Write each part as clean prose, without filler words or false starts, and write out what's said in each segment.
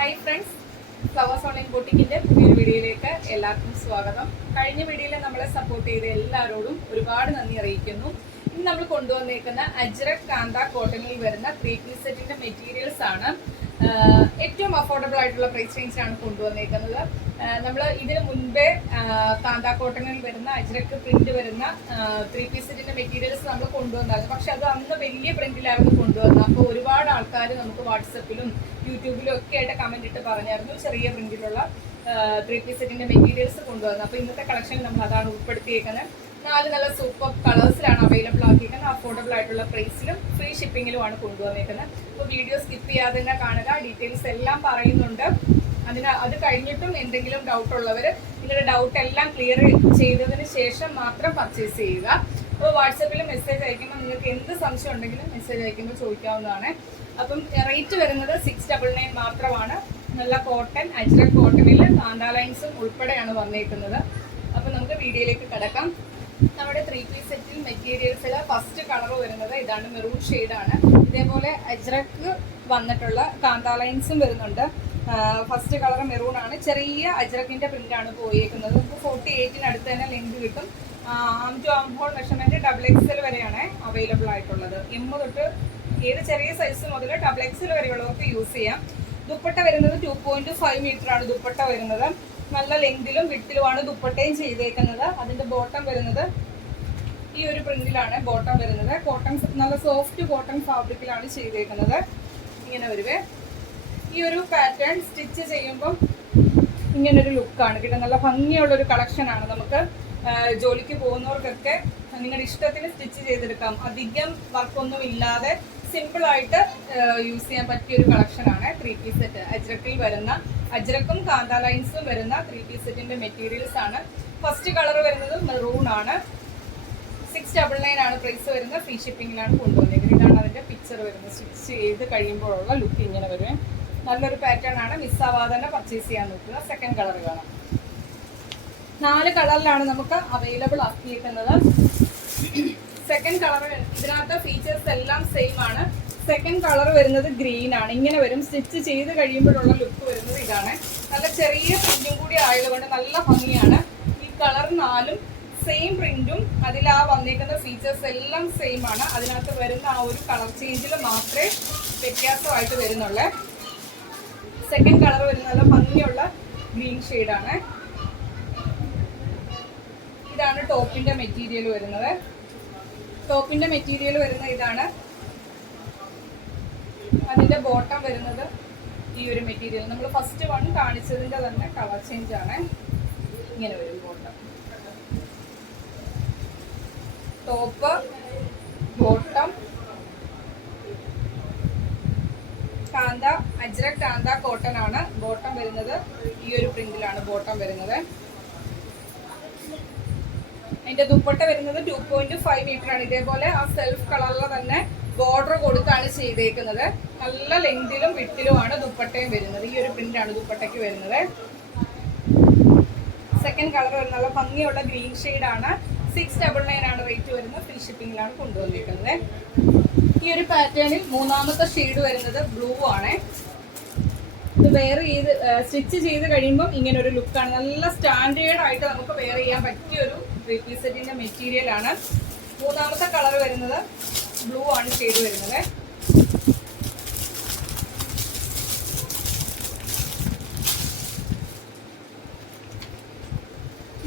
Hi friends, flowers online ബൊട്ടിക്കിന്റെ പുതിയൊരു വീഡിയോയിലേക്ക് എല്ലാവർക്കും സ്വാഗതം. കഴിഞ്ഞ വീഡിയോയിൽ നമ്മളെ സപ്പോർട്ട് ചെയ്ത എല്ലാവരോടും ഒരുപാട് നന്ദി അറിയിക്കുന്നു. ഇന്ന് നമ്മൾ കൊണ്ടുവന്നേക്കുന്ന അജ്രക് കാന്ത കോട്ടണിൽ വരുന്ന 3-piece സെറ്റിന്റെ മെറ്റീരിയൽസ് ആണ്. ഏറ്റവും അഫോർഡബിൾ ആയിട്ടുള്ള പ്രൈസ് റേഞ്ചാണ് കൊണ്ടുവന്നേക്കുന്നത്. നമ്മൾ ഇതിന് മുൻപേ കാന്ത കോട്ടണിൽ വരുന്ന അജ്രക് പ്രിന്റ് വരുന്ന 3-piece സെറ്റിന്റെ മെറ്റീരിയൽസ് നമ്മൾ കൊണ്ടുവന്നായിരുന്നു. പക്ഷെ അത് അന്ന് വലിയ പ്രിന്റിലായിരുന്നു കൊണ്ടുവന്നത്. അപ്പോൾ ഒരുപാട് ആൾക്കാർ നമുക്ക് വാട്സപ്പിലും യൂട്യൂബിലും ഒക്കെ ആയിട്ട് കമന്റ് ഇട്ട് പറഞ്ഞായിരുന്നു ചെറിയ പ്രിന്റിലുള്ള 3-piece സെറ്റിന്റെ മെറ്റീരിയൽസ് കൊണ്ടുവന്നത്. അപ്പോൾ ഇന്നത്തെ കളക്ഷനിൽ നമ്മൾ അതാണ് ഉൾപ്പെടുത്തിയേക്കുന്നത്. 4 നല്ല സൂപ്പർ കളേഴ്സിലാണ് അവൈലബിൾ ആക്കിയിരിക്കുന്നത്. അഫോർഡബിൾ ആയിട്ടുള്ള പ്രൈസിലും ഫ്രീ ഷിപ്പിങ്ങിലുമാണ് കൊണ്ടുവന്നേക്കുന്നത്. അപ്പോൾ വീഡിയോ സ്കിപ്പ് ചെയ്യാതെ തന്നെ കാണുക. ഡീറ്റെയിൽസ് എല്ലാം പറയുന്നുണ്ട്. അത് കഴിഞ്ഞിട്ടും എന്തെങ്കിലും ഡൗട്ട് ഉള്ളവർ നിങ്ങളുടെ ഡൗട്ട് എല്ലാം ക്ലിയർ ചെയ്തതിന് ശേഷം മാത്രം പർച്ചേസ് ചെയ്യുക. അപ്പോൾ വാട്സപ്പിൽ മെസ്സേജ് അയക്കുമ്പോൾ നിങ്ങൾക്ക് എന്ത് സംശയം ഉണ്ടെങ്കിലും മെസ്സേജ് അയക്കുമ്പോൾ ചോദിക്കാവുന്നതാണ്. അപ്പം റേറ്റ് വരുന്നത് 699 മാത്രമാണ്. നല്ല കോട്ടൺ, അജ്രക് കോട്ടണിൽ കാന്ത ലൈൻസും ഉൾപ്പെടെയാണ് വന്നേക്കുന്നത്. അപ്പം നമുക്ക് വീഡിയോയിലേക്ക് കിടക്കാം. നമ്മുടെ 3-piece സെറ്റിൽ മെറ്റീരിയൽസിൽ ഫസ്റ്റ് കളർ വരുന്നത് ഇതാണ്, മെറൂൺ ഷെയ്ഡാണ്. ഇതേപോലെ അജ്രക് വന്നിട്ടുള്ള കാന്ത ലൈൻസും വരുന്നുണ്ട്. ഫസ്റ്റ് കളർ മെറൂൺ ആണ്. ചെറിയ അജ്രക്കിന്റെ പ്രിന്റ് ആണ് പോയേക്കുന്നത്. ഇപ്പോൾ 48-നടുത്ത് തന്നെ ലെങ്ത് കിട്ടും. Arm to arm hole measurement XXL വരെയാണ് അവൈലബിൾ ആയിട്ടുള്ളത്. M തൊട്ട് ഏത് ചെറിയ സൈസ് മുതൽ XXL വരെയുള്ളവർക്ക് യൂസ് ചെയ്യാം. ദുപ്പട്ട വരുന്നത് 2.5 മീറ്റർ ആണ് ദുപ്പട്ട വരുന്നത്. നല്ല ലെങ്തിലും വിട്ടിലുമാണ് ദുപ്പട്ടയും ചെയ്തേക്കുന്നത്. അതിന്റെ ബോട്ടം വരുന്നത് ഈ ഒരു പ്രിന്റിലാണ് ബോട്ടം വരുന്നത്. കോട്ടൺ, നല്ല സോഫ്റ്റ് കോട്ടൺ ഫാബ്രിക്കിലാണ് ചെയ്തേക്കുന്നത്. ഇങ്ങനെ വരുവേ. ഈ ഒരു പാറ്റേൺ സ്റ്റിച്ച് ചെയ്യുമ്പം ഇങ്ങനൊരു ലുക്കാണ് കിട്ടുന്നത്. നല്ല ഭംഗിയുള്ളൊരു കളക്ഷനാണ്. നമുക്ക് ജോലിക്ക് പോകുന്നവർക്കൊക്കെ നിങ്ങളുടെ ഇഷ്ടത്തിന് സ്റ്റിച്ച് ചെയ്തെടുക്കാം. അധികം വർക്കൊന്നും ഇല്ലാതെ സിമ്പിളായിട്ട് യൂസ് ചെയ്യാൻ പറ്റിയൊരു കളക്ഷനാണ് 3-piece സെറ്റ്. അജ്രക്കിൽ വരുന്ന അജ്രക്കും കാന്ത ലൈൻസും വരുന്ന 3-piece സെറ്റിന്റെ മെറ്റീരിയൽസ് ആണ്. ഫസ്റ്റ് കളർ വരുന്നത് മെറൂൺ ആണ്. 699 ആണ് പ്രൈസ് വരുന്നത്. ഫ്രീ ഷിപ്പിങ്ങിലാണ് കൊണ്ടുവന്നിരിക്കുന്നത്. ഇതാണ് അതിന്റെ പിക്ചർ വരുന്നത്. സ്റ്റിച്ച് ചെയ്ത് കഴിയുമ്പോഴുള്ള ലുക്ക് ഇങ്ങനെ വരും. നല്ലൊരു പാറ്റേൺ ആണ്. മിസ്സാവാതെ തന്നെ പർച്ചേസ് ചെയ്യാൻ നോക്കുക. സെക്കൻഡ് കളർ കാണാം. 4 കളറിലാണ് നമുക്ക് അവൈലബിൾ ആക്കിയിരിക്കുന്നത്. സെക്കൻഡ് കളർ, ഇതിനകത്ത് ഫീച്ചേഴ്സ് എല്ലാം സെയിം ആണ്. സെക്കൻഡ് കളർ വരുന്നത് ഗ്രീൻ ആണ്. ഇങ്ങനെ വരും. സ്റ്റിച്ച് ചെയ്ത് കഴിയുമ്പോഴുള്ള ലുക്ക് വരുന്നത് ഇതാണ്. നല്ല ചെറിയ പ്രിന്റും കൂടി ആയതുകൊണ്ട് നല്ല ഭംഗിയാണ്. ഈ കളർ 4ഉം സെയിം പ്രിന്റും അതിൽ വന്നിരിക്കുന്ന ഫീച്ചേഴ്സ് എല്ലാം സെയിം ആണ്. അതിനകത്ത് വരുന്ന ആ ഒരു കളർ ചേഞ്ചിൽ മാത്രമേ വ്യത്യാസമായിട്ട് വരുന്നുള്ളൂ. സെക്കൻഡ് കളർ വരുന്ന നല്ല ഭംഗിയുള്ള ഗ്രീൻ ഷെയ്ഡാണ്. ഇതാണ് ടോപ്പിന്റെ മെറ്റീരിയൽ വരുന്നത്. ടോപ്പിന്റെ മെറ്റീരിയൽ വരുന്നത് ഇതാണ്. അതിന്റെ ബോട്ടം വരുന്നത് ഈ ഒരു മെറ്റീരിയൽ. നമ്മൾ ഫസ്റ്റ് വൺ കാണിച്ചതിന്റെ തന്നെ കളർ ചേഞ്ച് ആണ്. ഇങ്ങനെ വരും ബോട്ടം. ടോപ്പ്, ബോട്ടം, കാന്ത, അജ്രക് കാന്ത കോട്ടൺ ആണ്. ബോട്ടം വരുന്നത് ഈ ഒരു പ്രിന്റിലാണ് ബോട്ടം വരുന്നത്. അതിന്റെ ദുപ്പട്ട വരുന്നത് 2.5 മീറ്റർ ആണ്. ഇതേപോലെ ആ സെൽഫ് കളറിൽ തന്നെ ബോർഡർ കൊടുത്താണ് ചെയ്തേക്കുന്നത്. നല്ല ലെങ്തിലും വിട്ടിലുമാണ് ദുപ്പട്ടയും വരുന്നത്. ഈ ഒരു പ്രിന്റാണ് ദുപ്പട്ടയ്ക്ക് വരുന്നത്. സെക്കൻഡ് കളർ വരുന്ന നല്ല ഭംഗിയുള്ള ഗ്രീൻ ഷെയ്ഡാണ്. 699 ആണ് റേറ്റ് വരുന്നത്. ഫ്രീ ഷിപ്പിംഗിലാണ് കൊണ്ടുവന്നിരിക്കുന്നത്. ഈ ഒരു പാറ്റേണിൽ മൂന്നാമത്തെ ഷെയ്ഡ് വരുന്നത് ബ്ലൂ ആണ്. ഇത് വെയർ ചെയ്ത് സ്റ്റിച്ച് ചെയ്ത് കഴിയുമ്പോൾ ഇങ്ങനെ ഒരു ലുക്കാണ്. നല്ല സ്റ്റാൻഡേർഡ് ആയിട്ട് നമുക്ക് വെയർ ചെയ്യാൻ പറ്റിയൊരു 3-piece സെറ്റിന്റെ മെറ്റീരിയൽ ആണ്. മൂന്നാമത്തെ കളർ വരുന്നത് ബ്ലൂ ആണ് ഷെയ്ഡ് വരുന്നത്.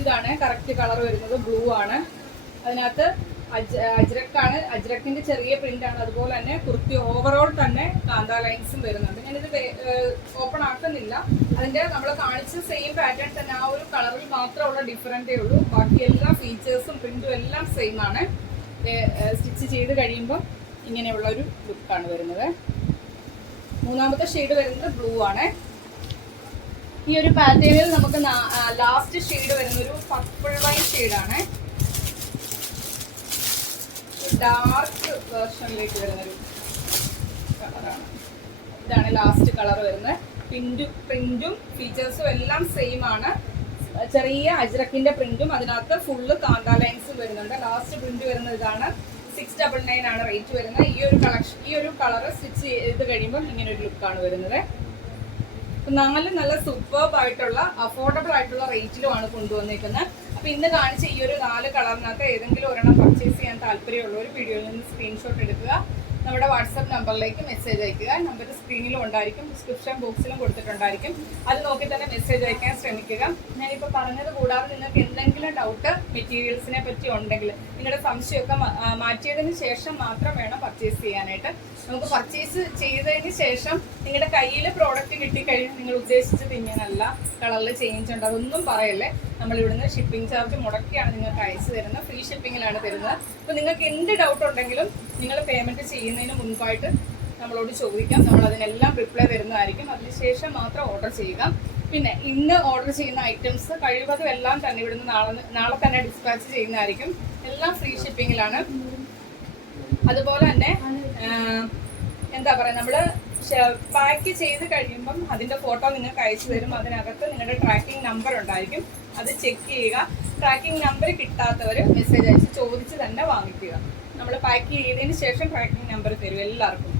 ഇതാണ് കറക്റ്റ് കളർ വരുന്നത്. ബ്ലൂ ആണ്. അതിനകത്ത് അജ്രക്കാണ്. അജ്രക്കിന്റെ ചെറിയ പ്രിന്റ് ആണ്. അതുപോലെ തന്നെ കുർത്തി ഓവറോൾ തന്നെ കാന്ത ലൈൻസും വരുന്നുണ്ട്. ഞാനിത് ഓപ്പൺ ആക്കുന്നില്ല. അതിന്റെ നമ്മൾ കാണിച്ച സെയിം പാറ്റേൺ തന്നെ, ആ ഒരു കളറിൽ മാത്രമുള്ള ഡിഫറൻറ്റേ ഉള്ളൂ. ബാക്കി എല്ലാ ഫീച്ചേഴ്സും പ്രിന്റും എല്ലാം സെയിം ആണ്. സ്റ്റിച്ച് ചെയ്ത് കഴിയുമ്പോൾ ഇങ്ങനെയുള്ള ഒരു ലുക്കാണ് വരുന്നത്. മൂന്നാമത്തെ ഷെയ്ഡ് വരുന്നത് ബ്ലൂ ആണ്. ഈ ഒരു പാറ്റേണിൽ നമുക്ക് ലാസ്റ്റ് ഷെയ്ഡ് വരുന്ന ഒരു പർപ്പിൾ വൈൻ ഷെയ്ഡാണ്. ഡാർക്ക് വേർഷനിലേക്ക് വരുന്നൊരു കളറാണ്. ഇതാണ് ലാസ്റ്റ് കളർ വരുന്നത്. പ്രിന്റും ഫീച്ചേഴ്സും എല്ലാം സെയിം ആണ്. ചെറിയ അജ്രക്കിന്റെ പ്രിന്റും അതിനകത്ത് ഫുള്ള് കാന്ത ലൈൻസും വരുന്നുണ്ട്. ലാസ്റ്റ് പ്രിന്റ് വരുന്നത് ഇതാണ്. 699 ആണ് റേറ്റ് വരുന്നത്. ഈ ഒരു കളർ സ്റ്റിച്ച് ചെയ്ത് കഴിയുമ്പോൾ ഇങ്ങനെ ഒരു ലുക്കാണ് വരുന്നത്. നല്ല സൂപ്പർബ് ആയിട്ടുള്ള അഫോർഡബിൾ ആയിട്ടുള്ള റേറ്റിലുമാണ് കൊണ്ടുവന്നിരിക്കുന്നത്. അപ്പൊ ഇന്ന് കാണിച്ച ഈ ഒരു 4 കളറിനകത്ത് ഏതെങ്കിലും ഒരെണ്ണം പർച്ചേസ് ചെയ്യാൻ താല്പര്യമുള്ള ഒരു വീഡിയോയിൽ നിന്ന് സ്ക്രീൻഷോട്ട് എടുക്കുക, നമ്മുടെ വാട്സാപ്പ് നമ്പറിലേക്ക് മെസ്സേജ് അയക്കുക. നമ്പർ സ്ക്രീനിലും ഉണ്ടായിരിക്കും, ഡിസ്ക്രിപ്ഷൻ ബോക്സിലും കൊടുത്തിട്ടുണ്ടായിരിക്കും. അത് നോക്കി തന്നെ മെസ്സേജ് അയക്കാൻ ശ്രമിക്കുക. ഞാനിപ്പോൾ പറഞ്ഞത് കൂടാതെ നിങ്ങൾക്ക് എന്തെങ്കിലും ഡൗട്ട് മെറ്റീരിയൽസിനെ പറ്റി ഉണ്ടെങ്കിൽ നിങ്ങളുടെ സംശയമൊക്കെ മാറ്റിയതിന് ശേഷം മാത്രം വേണം പർച്ചേസ് ചെയ്യാനായിട്ട്. നമുക്ക് പർച്ചേസ് ചെയ്തതിന് ശേഷം നിങ്ങളുടെ കയ്യിൽ പ്രോഡക്റ്റ് കിട്ടിക്കഴിഞ്ഞാൽ നിങ്ങൾ ഉദ്ദേശിച്ചത് ഇങ്ങനല്ല, കളറിൽ ചേഞ്ച് ഉണ്ട്, അതൊന്നും പറയല്ലേ. നമ്മളിവിടുന്ന് ഷിപ്പിംഗ് ചാർജ് മുടക്കിയാണ് നിങ്ങൾക്ക് അയച്ചു തരുന്നത്, ഫ്രീ ഷിപ്പിങ്ങിലാണ് തരുന്നത്. അപ്പോൾ നിങ്ങൾക്ക് എന്ത് ഡൗട്ട് ഉണ്ടെങ്കിലും നിങ്ങൾ പേയ്മെൻറ്റ് ചെയ്യുന്നതിന് മുൻപായിട്ട് നമ്മളോട് ചോദിക്കാം, നമ്മൾ അതിനെല്ലാം റിപ്ലൈ തരുന്നതായിരിക്കും. അതിനുശേഷം മാത്രം ഓർഡർ ചെയ്യുക. പിന്നെ ഇന്ന് ഓർഡർ ചെയ്യുന്ന ഐറ്റംസ് കഴിവതും എല്ലാം തന്നെ ഇവിടുന്ന് നാളെ തന്നെ ഡിസ്പാച്ച് ചെയ്യുന്നതായിരിക്കും. എല്ലാം ഫ്രീ ഷിപ്പിങ്ങിലാണ്. അതുപോലെ തന്നെ എന്താ പറയുക, നമ്മൾ പാക്ക് ചെയ്ത് കഴിയുമ്പം അതിൻ്റെ ഫോട്ടോ നിങ്ങൾക്ക് അയച്ചു തരും. അതിനകത്ത് നിങ്ങളുടെ ട്രാക്കിംഗ് നമ്പർ ഉണ്ടായിരിക്കും, അത് ചെക്ക് ചെയ്യുക. ട്രാക്കിംഗ് നമ്പർ കിട്ടാത്തവർ മെസ്സേജ് അയച്ച് ചോദിച്ച് തന്നെ വാങ്ങിക്കുക. നമ്മൾ പാക്ക് ചെയ്തതിന് ശേഷം ട്രാക്കിംഗ് നമ്പർ തരും എല്ലാവർക്കും.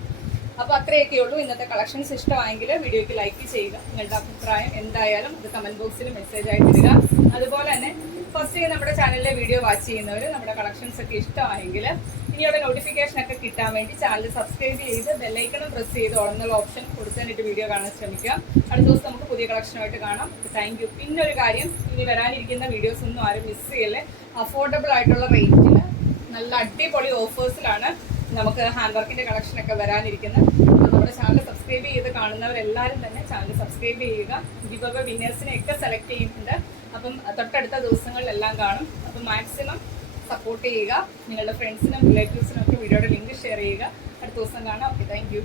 അപ്പോൾ അത്രയൊക്കെ ഉള്ളൂ. ഇന്നത്തെ കളക്ഷൻസ് ഇഷ്ടമായെങ്കിൽ വീഡിയോയ്ക്ക് ലൈക്ക് ചെയ്യുക. നിങ്ങളുടെ അഭിപ്രായം എന്തായാലും അത് കമൻറ്റ് ബോക്സിൽ മെസ്സേജ് ആയിട്ട് ഇടുക. അതുപോലെ തന്നെ ഫസ്റ്റ് നമ്മുടെ ചാനലിലെ വീഡിയോ വാച്ച് ചെയ്യുന്നവർ നമ്മുടെ കളക്ഷൻസ് ഒക്കെ ഇഷ്ടമായെങ്കിൽ ഇനിയുള്ള നോട്ടിഫിക്കേഷനൊക്കെ കിട്ടാൻ വേണ്ടി ചാനൽ സബ്സ്ക്രൈബ് ചെയ്ത് ബെല്ലൈക്കണും പ്രസ് ചെയ്ത് ഓടുന്നുള്ള ഓപ്ഷൻ കൊടുത്തിട്ട് വീഡിയോ കാണാൻ ശ്രമിക്കുക. അടുത്ത ദിവസം നമുക്ക് പുതിയ കളക്ഷനുമായിട്ട് കാണാം. Thank you. പിന്നൊരു കാര്യം, ഇനി വരാനിരിക്കുന്ന വീഡിയോസ് ഒന്നും ആരും മിസ് ചെയ്യല്ലേ. അഫോർഡബിൾ ആയിട്ടുള്ള റേറ്റിൽ നല്ല അടിപൊളി ഓഫേഴ്സിലാണ് നമുക്ക് ഹാൻഡ് വർക്കിൻ്റെ കളക്ഷനൊക്കെ വരാനിരിക്കുന്നത്. അപ്പോൾ നമ്മുടെ ചാനൽ സബ്സ്ക്രൈബ് ചെയ്ത് കാണുന്നവരെല്ലാവരും തന്നെ ചാനൽ സബ്സ്ക്രൈബ് ചെയ്യുക. ഗിവ് വിന്നേഴ്സിനെയൊക്കെ സെലക്ട് ചെയ്യുന്നുണ്ട്. അപ്പം തൊട്ടടുത്ത ദിവസങ്ങളിലെല്ലാം കാണും. അപ്പം മാക്സിമം സപ്പോർട്ട് ചെയ്യുക. നിങ്ങളുടെ ഫ്രണ്ട്സിനും റിലേറ്റീവ്സിനും ഒക്കെ വീഡിയോയുടെ ലിങ്ക് ഷെയർ ചെയ്യുക. അടുത്ത ദിവസം കാണാം. Okay, thank you.